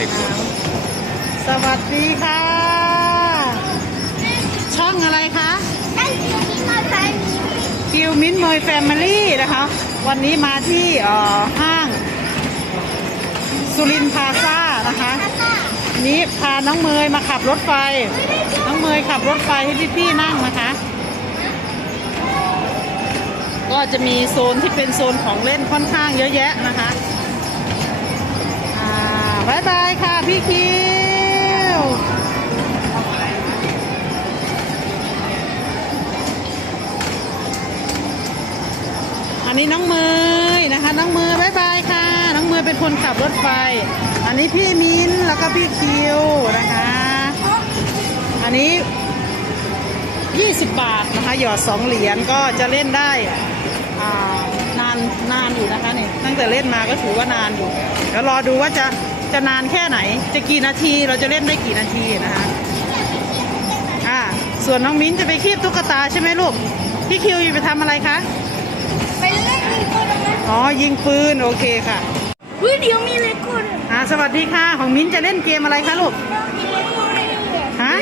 ด็กคนสวัสดีค่ะ ช่องอะไรคะได้เดี๋ยวนี้มาใช้นี้กิวมิ้นมอยแฟมิลี่นะคะ วันนี้มาที่ห้างสุรินพาซ่านะคะนี้พาน้องเมยมาขับรถไฟ น้องเมยขับรถไฟให้พี่ๆนั่งนะคะ ก็จะมีโซนที่เป็นโซนของเล่นค่อนข้างเยอะแยะนะคะ บายบายค่ะพี่คิวอันนี้น้องเมยนะคะ น้องเมยบายบายค่ะ น้องเมยเป็นคนขับรถไฟ อันนี้พี่มิ้นแล้วก็พี่คิวนะคะ อันนี้ 20 บาทนะคะหยอด2เหรียญก็จะเล่นได้นานนานอยู่นะคะนี่ตั้งแต่เล่นมาก็ถือว่านานอยู่เดี๋ยวรอดูว่าจะ จะนานแค่ไหน จะกี่นาทีเราจะเล่นได้กี่นาทีนะคะอ่าส่วนน้องมิ้นจะไปคีบตุ๊กตาใช่ไหมลูกพี่คิวอยู่ไปทำอะไรคะไปเล่นมีคนตรงนั้นอ๋อยิงปืนโอเคค่ะเฮ้ยเดี๋ยวมีเลโก้อ่าสวัสดีค่ะของมิ้นจะเล่นเกมอะไรคะลูกมีเลโก้เลยฮะ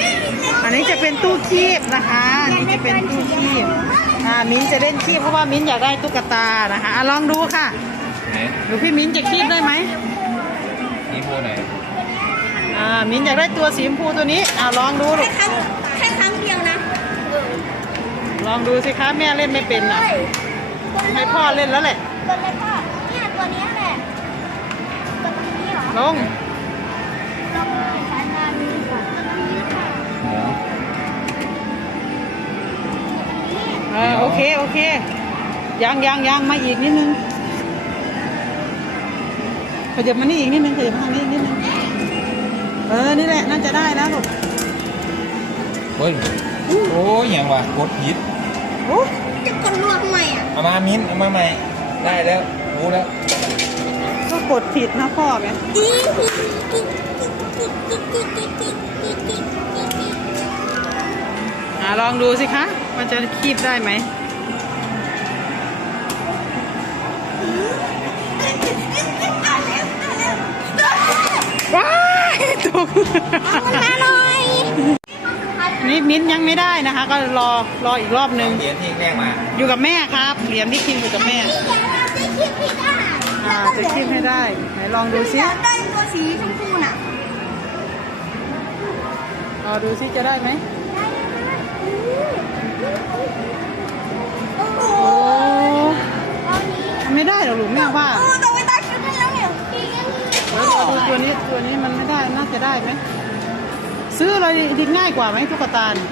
อันนี้จะเป็นตู้คีบนะคะอันนี้จะเป็นตู้คีบอ่ามิ้นจะเล่นคีบเพราะว่ามิ้นอยากได้ตุ๊กตานะคะอะลองดูค่ะไหนหรือพี่มิ้นจะคีบได้ไหมนี่พูดไหนอ่า มิ้นอยากได้ตัวสีชมพูตัวนี้อ่าลองดูลูแค่กครั้งแค่ครั้งเดียวนะเออลองดูสิคะแม่เล่นไม่เป็นอะให้พ่อเล่นแล้วแหละตัวเล็กก็เนี่ยตัวเนี้ยแหละตัวนี้เหรอลง ลองใช้งานนี้ก่อนตัวนี้ค่ะหมูเออโอเค โอเค ยังยังยังมาอีกนิดนึงขยับมานี่อีกนิดนึงขยับมาทางนี้อีกนิดนึง เออ นี่แหละน่าจะได้แล้วลูก เฮ้ย โอ้ยอย่างว่ะกดผิดโอ้จะกดลวกใหม่อะเอามามิ้นเอามาใหม่ ได้แล้วรู้แล้ว ก็กดผิดนะพ่อไหมลองดูสิคะ มันจะคีบได้ไหมายตกมาหน่อยนี่มิ้นยังไม่ได้นะคะ ก็รอรออีกรอบหนึ่งเหรียญที่แรกมา อยู่กับแม่ครับเหรียญที่คิมอยู่กับแม่อยากได้คลิปที่ได้อ่าจะคีบให้ได้ไหนลองดูซิอยากได้ตัวสีชมพูน่ะรอดูซิจะได้ไหมโอ้ จะได้ไหมซื้ออะไรดีง่ายกว่าไหมตุ๊กตาเนี่ย